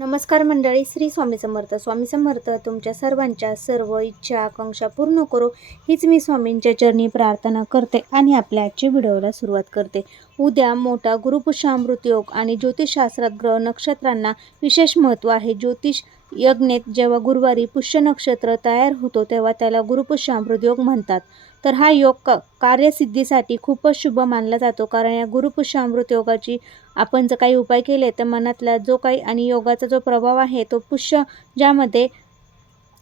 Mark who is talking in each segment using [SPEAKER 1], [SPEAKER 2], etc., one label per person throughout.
[SPEAKER 1] नमस्कार मंडळी श्री स्वामी समर्थ. स्वामी समर्थ तुमच्या सर्वांच्या सर्व इच्छा आकांक्षा पूर्ण करो. हीच मी स्वामींच्या चरणी प्रार्थना करते आणि आपल्या आजच्या व्हिडिओला सुरुवात करते. उद्या मोठा गुरुपुषामृत योग आणि ज्योतिषशास्त्रात ग्रह नक्षत्रांना विशेष महत्त्व आहे. ज्योतिष यज्ञेत जेव्हा गुरुवारी पुष्य नक्षत्र तयार होतो तेव्हा त्याला गुरुपुष्यामृत योग म्हणतात. तर हा योग क कार्यसिद्धीसाठी खूपच शुभ मानला जातो कारण या गुरुपुष्यामृत योगाची आपण जर काही उपाय केले तर मनातला जो काही आणि योगाचा जो प्रभाव आहे तो पुष्य ज्यामध्ये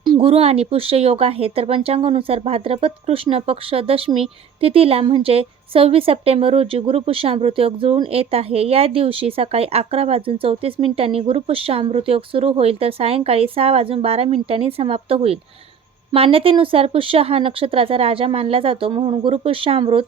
[SPEAKER 1] गुरु आणि पुष्य योग आहे तर पंचांगानुसार भाद्रपद कृष्ण पक्ष दशमी तिथीला म्हणजे सव्वीस सप्टेंबर रोजी गुरुपुष्यामृत योग जुळून येत आहे. या दिवशी सकाळी अकरा वाजून चौतीस मिनिटांनी गुरुपुष्यामृत योग सुरू होईल तर सायंकाळी सहा वाजून बारा मिनिटांनी समाप्त होईल. मान्यतेनुसार पुष्य हा नक्षत्राचा राजा मानला जातो म्हणून गुरुपुष्यामृत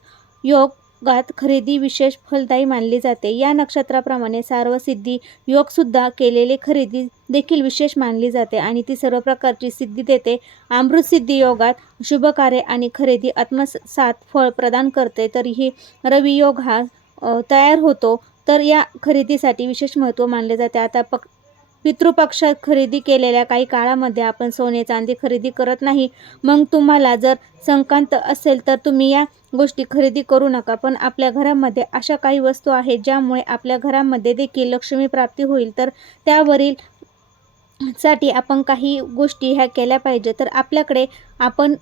[SPEAKER 1] योगात खरेदी विशेष फलदायी मानली जाते. या नक्षत्राप्रमाणे सार्वसिद्धी योगसुद्धा केलेली खरेदी देखील विशेष मानली जाते आणि ती सर्व प्रकारची सिद्धी देते. अमृतसिद्धी योगात शुभ कार्य आणि खरेदी आत्मसात फळ प्रदान करते. तरीही रवी योग हा तयार होतो. तर या खरेदीसाठी विशेष महत्त्व मानले जाते. आता पक पितृपक्षात खरेदी केलेल्या काही काळामध्ये आपण सोने चांदी खरेदी करत नाही. मग तुम्हाला जर संकांत असेल तर तुम्ही या गोष्टी खरेदी करू नका. पण आपल्या घरामध्ये अशा काही वस्तू आहेत ज्यामुळे आपल्या घरामध्ये देखील लक्ष्मी प्राप्ती होईल. तर त्यावरील साठी आपण काही गोष्टी ह्या केल्या पाहिजे. तर आपल्याकडे आपण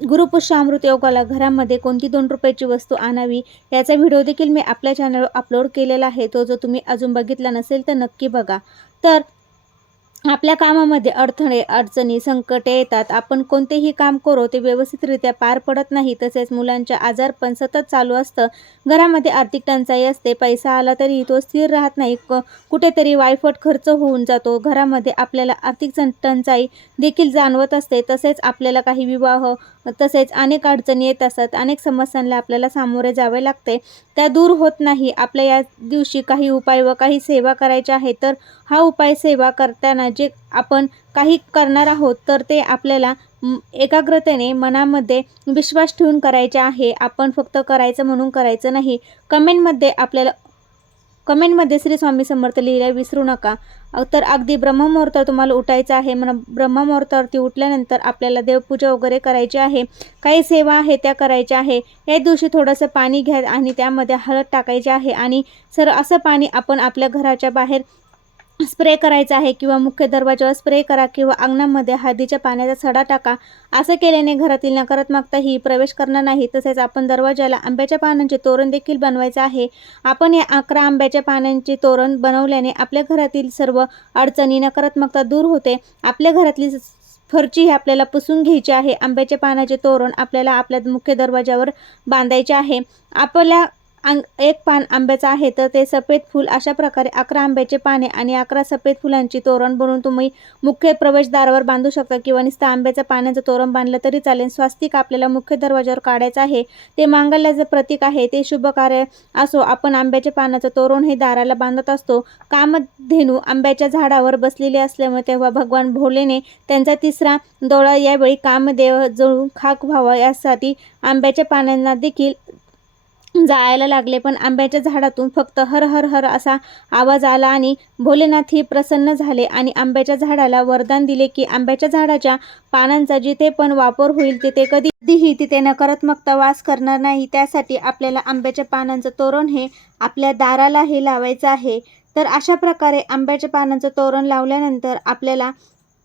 [SPEAKER 1] गुरुपुष्यामृत योगाला घरामध्ये कोणती दोन रुपयाची वस्तू आणावी याचा व्हिडिओ देखील मी आपल्या चॅनलवर अपलोड केलेला आहे. तो जो तुम्ही अजून बघितला नसेल तर नक्की बघा. तर आपल्या कामामध्ये अडथळे अडचणी संकटे येतात. आपण कोणतेही काम करो ते व्यवस्थितरित्या पार पडत नाही. तसेच मुलांच्या आजार पण सतत चालू असतं. घरामध्ये आर्थिक टंचाई असते पैसा आला तरी तो स्थिर राहत नाही. क कुठेतरी वायफट खर्च होऊन जातो. घरामध्ये आपल्याला आर्थिक टंचाई देखील जाणवत असते. तसेच आपल्याला काही विवाह तसेच अनेक अडचणी येत असतात. अनेक समस्यांना आपल्याला सामोरे जावे लागते. त्या दूर होत नाही. आपल्या या दिवशी काही उपाय व काही सेवा करायच्या आहे तर हा उपाय सेवा करताना जे आपण काही करणार आहोत तर ते आपल्याला एकाग्रतेने मनामध्ये विश्वास ठेवून करायचे आहे. आपण फक्त करायचं म्हणून करायचं नाही. कमेंटमध्ये आपल्याला कमेंटमध्ये श्री स्वामी समर्थ लिहिल्या विसरू नका. तर अगदी ब्रह्ममुहूर्तावर तुम्हाला उठायचं आहे. म्हणून ब्रह्ममुहूर्तावरती उठल्यानंतर आपल्याला देवपूजा वगैरे करायची आहे. काही सेवा आहे त्या करायच्या आहे. या दिवशी थोडंसं पाणी घ्या आणि त्यामध्ये हळद टाकायची आहे. आणि सर असं पाणी आपण आपल्या घराच्या बाहेर स्प्रे करायचा आहे किंवा मुख्य दरवाजावर स्प्रे करा किंवा अंगणामध्ये हळदीच्या पाण्याचा सडा टाका. असं केल्याने घरातील नकारात्मकता ही प्रवेश करणार नाही. तसेच आपण दरवाजाला आंब्याच्या पानांचे तोरण देखील बनवायचं आहे. आपण या अकरा आंब्याच्या पानांचे तोरण बनवल्याने आपल्या घरातील सर्व अडचणी नकारात्मकता दूर होते. आपल्या घरातली फरची ही आपल्याला पुसून घ्यायची आहे. आंब्याच्या पानाचे तोरण आपल्याला आपल्या मुख्य दरवाजावर बांधायचे आहे. आपल्या आंग एक पान आंब्याचं आहे तर ते सफेद फूल अशा प्रकारे अकरा आंब्याचे पाने आणि अकरा सफेद फुलांची तोरण बनवून तुम्ही मुख्य प्रवेशद्वारावर बांधू शकता किंवा नुसतं आंब्याचं पाण्याचं तोरण बांधलं तरी चालेल. स्वास्तिक आपल्याला मुख्य दरवाजावर काढायचं आहे. ते मांगल्याचं प्रतीक आहे. ते शुभ कार्य असो आपण आंब्याच्या पानाचं तोरण हे दाराला बांधत असतो. कामधेनू आंब्याच्या झाडावर बसलेले असल्यामुळे तेव्हा भगवान भोलेने त्यांचा तिसरा डोळा यावेळी कामदेव जळून खाक व्हावा यासाठी आंब्याच्या पानांना देखील जायला लागले पण आंब्याच्या झाडातून फक्त हर हर हर असा आवाज आला आणि भोलेनाथही प्रसन्न झाले आणि आंब्याच्या झाडाला वरदान दिले की आंब्याच्या झाडाच्या पानांचा जिथे पण वापर होईल तिथे कधीही तिथे नकारात्मकता वास करणार नाही. त्यासाठी आपल्याला आंब्याच्या पानांचं तोरण हे आपल्या दाराला हे लावायचं आहे. तर अशा प्रकारे आंब्याच्या पानांचं तोरण लावल्यानंतर आपल्याला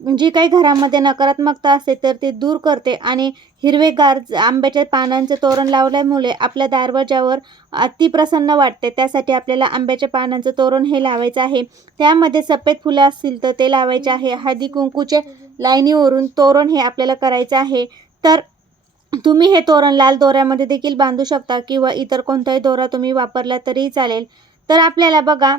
[SPEAKER 1] जी काही घरामध्ये नकारात्मकता असते तर ते दूर करते आणि हिरवेगार आंब्याच्या पानांचे तोरण लावल्यामुळे आपल्या दरवाजावर अतिप्रसन्न वाटते. त्यासाठी आपल्याला आंब्याच्या पानांचं तोरण हे लावायचं आहे. त्यामध्ये सफेद फुलं असतील तर ते लावायचे आहे. हळदी कुंकूच्या लाईनीवरून तोरण हे आपल्याला करायचं आहे. तर तुम्ही हे तोरण लाल दोऱ्यामध्ये देखील बांधू शकता किंवा इतर कोणताही दोरा तुम्ही वापरला तरीही चालेल. तर आपल्याला बघा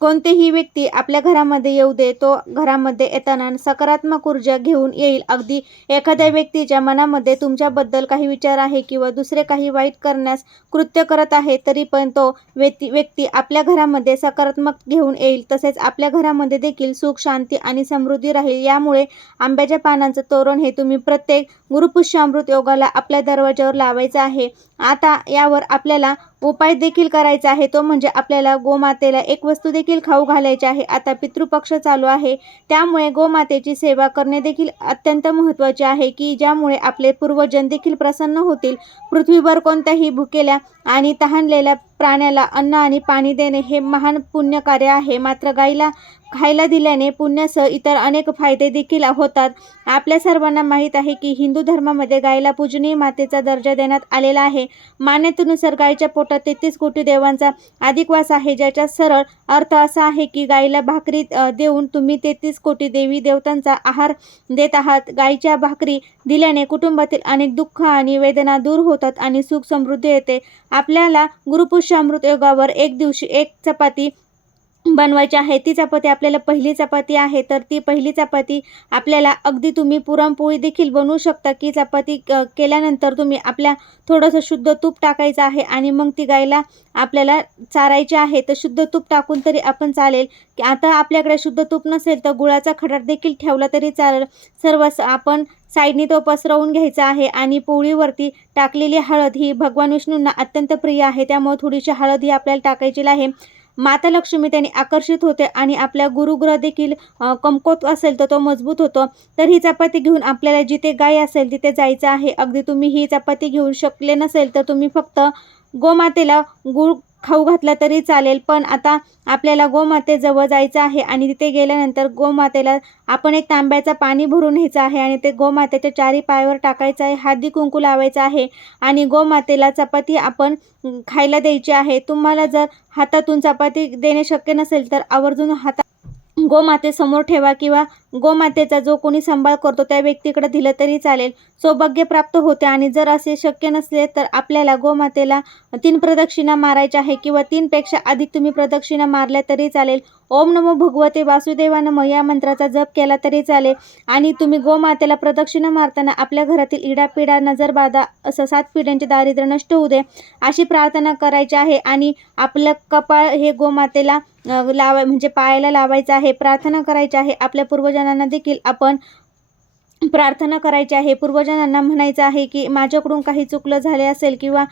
[SPEAKER 1] कोणतीही व्यक्ती आपल्या घरामध्ये येऊ दे तो घरामध्ये येताना सकारात्मक ऊर्जा घेऊन येईल. अगदी एखाद्या व्यक्तीच्या मनामध्ये तुमच्याबद्दल काही विचार आहे किंवा दुसरे काही वाईट करण्यास कृत्य करत आहे तरी पण तो व्यक्ती व्यक्ती आपल्या घरामध्ये सकारात्मक घेऊन येईल. तसेच आपल्या घरामध्ये देखील सुख शांती आणि समृद्धी राहील. यामुळे आंब्याच्या पानांचं तोरण हे तुम्ही प्रत्येक गुरुपुष्यामृत योगाला आपल्या दरवाज्यावर लावायचं आहे. आता यावर आपल्याला उपाय देखील करायचा आहे. तो म्हणजे आपल्याला गोमातेला एक वस्तू देखील खाऊ घालायची आहे. आता पितृपक्ष चालू आहे. त्यामुळे गोमातेची सेवा करणे देखील अत्यंत महत्त्वाचे आहे की ज्यामुळे आपले पूर्वजन देखील प्रसन्न होतील. पृथ्वीवर कोणत्याही भुकेल्या आणि तहानलेल्या प्राण्याला अन्न आणि पाणी देणे हे महान पुण्यकार्य आहे. मात्र गाईला खायला दिल्याने पुण्यासह इतर अनेक फायदे देखील होतात. आपल्या सर्वांना माहीत आहे की हिंदू धर्मामध्ये गायीला पूजनीय मातेचा दर्जा देण्यात आलेला आहे. मान्यतेनुसार गायीच्या पोटात तेहतीस कोटी देवांचा अधिकवास आहे. ज्याचा सरळ अर्थ असा आहे की गायीला भाकरी देऊन तुम्ही तेहतीस कोटी देवी देवतांचा आहार देत आहात. गायीच्या भाकरी दिल्याने कुटुंबातील अनेक दुःख आणि वेदना दूर होतात आणि सुख समृद्धी येते. आपल्याला गुरुपुष्य अमृत योगावर एक दिवशी एक चपाती बनवायची आहे. ती चपाती आपल्याला पहिली चपाती आहे तर ती पहिली चपाती आपल्याला अगदी तुम्ही पुरणपोळी देखील बनवू शकता. की चपाती क- केल्यानंतर तुम्ही आपल्या थोडंसं शुद्ध तूप टाकायचं आहे आणि मग ती गायला आपल्याला चारायची आहे. तर शुद्ध तूप टाकून तरी आपण चालेल. की आता आपल्याकडे शुद्ध तूप नसेल तर गुळाचा खडा देखील ठेवला तरी चालेल. सर्व आपण साईडनी तो पसरवून घ्यायचा आहे आणि पोळीवरती टाकलेली हळद ही भगवान विष्णूंना अत्यंत प्रिय आहे. त्यामुळे थोडीशी हळद ही आपल्याला टाकायची आहे. माता लक्ष्मी त्यांनी आकर्षित होते आणि आपला गुरुग्रह देखील कमकोत कमकुवत असेल तर तो मजबूत होतो. तर ही चपाती घेऊन आपल्याला जिथे गाय असेल तिथे जायचं आहे. अगदी तुम्ही ही चपाती घेऊन शकले नसेल तर तुम्ही फक्त गोमातेला गुळ खाऊ घातला तरी चालेल पण आता आपल्याला गोमातेजवळ जायचं आहे आणि तिथे गेल्यानंतर गोमातेला आपण एक तांब्याचं पाणी भरून घ्यायचं आहे आणि ते गोमातेच्या चारी पायावर टाकायचं आहे हादी कुंकू लावायचं आहे आणि गोमातेला चपाती आपण खायला द्यायची आहे. तुम्हाला जर हातातून चपाती देणे शक्य नसेल तर आवर्जून हाता गोमातेसमोर ठेवा किंवा गोमातेचा जो कोणी सांभाळ करतो त्या व्यक्तीकडे दिलं तरी चालेल. सौभाग्य प्राप्त होते आणि जर असे शक्य नसले तर आपल्याला गोमातेला तीन प्रदक्षिणा मारायच्या आहे किंवा तीनपेक्षा अधिक तुम्ही प्रदक्षिणा मारल्या तरी चालेल. ओम नमो भगवते वासुदेवा म या मंत्राचा जप केला तरी चालेल. आणि तुम्ही गोमातेला प्रदक्षिणा मारताना आपल्या घरातील इडापिडा नजरबाधा असं सात पिढ्यांचे दारिद्र्य नष्ट होऊ दे अशी प्रार्थना करायची आहे. आणि आपलं कपाळ हे गोमातेला लावा लावाय म्हणजे पायाला लावायचं आहे. प्रार्थना करायची आहे. आपल्या पूर्वजांना देखील आपण प्रार्थना करायची आहे. पूर्वजांना म्हणायचं आहे की माझ्याकडून काही चुकलं झाले असेल किंवा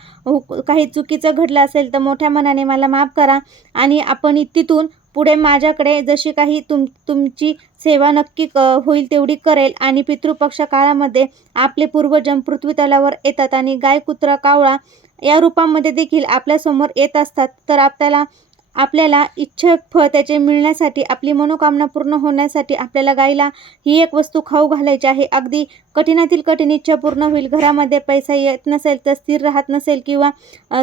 [SPEAKER 1] काही चुकीचं घडलं असेल तर मोठ्या मनाने मला माफ करा आणि आपण तिथून पुढे माझ्याकडे जशी काही तुम तुमची सेवा नक्की क होईल तेवढी करेल आणि पितृपक्ष काळामध्ये आपले पूर्वजन पृथ्वी तलावर येतात आणि गाय कुत्रा कावळा या रूपामध्ये देखील आपल्यासमोर येत असतात. तर आपल्याला आपल्याला इच्छा फळ त्याचे मिळण्यासाठी आपली मनोकामना पूर्ण होण्यासाठी आपल्याला गायीला ही एक वस्तू खाऊ घालायची आहे. अगदी कठीणातील कठीण इच्छा पूर्ण होईल. घरामध्ये पैसा येत नसेल तर स्थिर राहत नसेल किंवा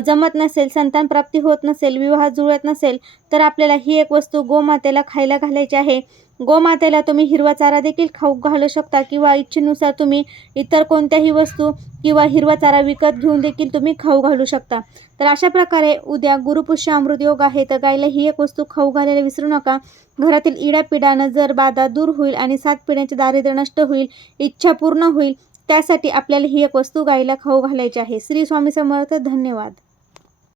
[SPEAKER 1] जमत नसेल संतान प्राप्ती होत नसेल विवाह जुळत नसेल तर आपल्याला ही एक वस्तू गोमातेला खायला घालायची आहे. गोमातेला तुम्ही हिरवा चारा देखील खाऊ घालू शकता किंवा इच्छेनुसार तुम्ही इतर कोणत्याही वस्तू किंवा हिरवा चारा विकत घेऊन देखील तुम्ही खाऊ घालू शकता. तर अशा प्रकारे उद्या गुरुपुष्य अमृत योग आहे. तर गायला ही एक वस्तू खाऊ घालायला विसरू नका. घरातील इडापिडानं जर बाधा दूर होईल आणि सात पिढ्यांचे दारिद्र्य नष्ट होईल इच्छा पूर्ण होईल त्यासाठी आपल्याला ही एक वस्तू गायला खाऊ घालायची आहे. श्री स्वामी समर्थ धन्यवाद.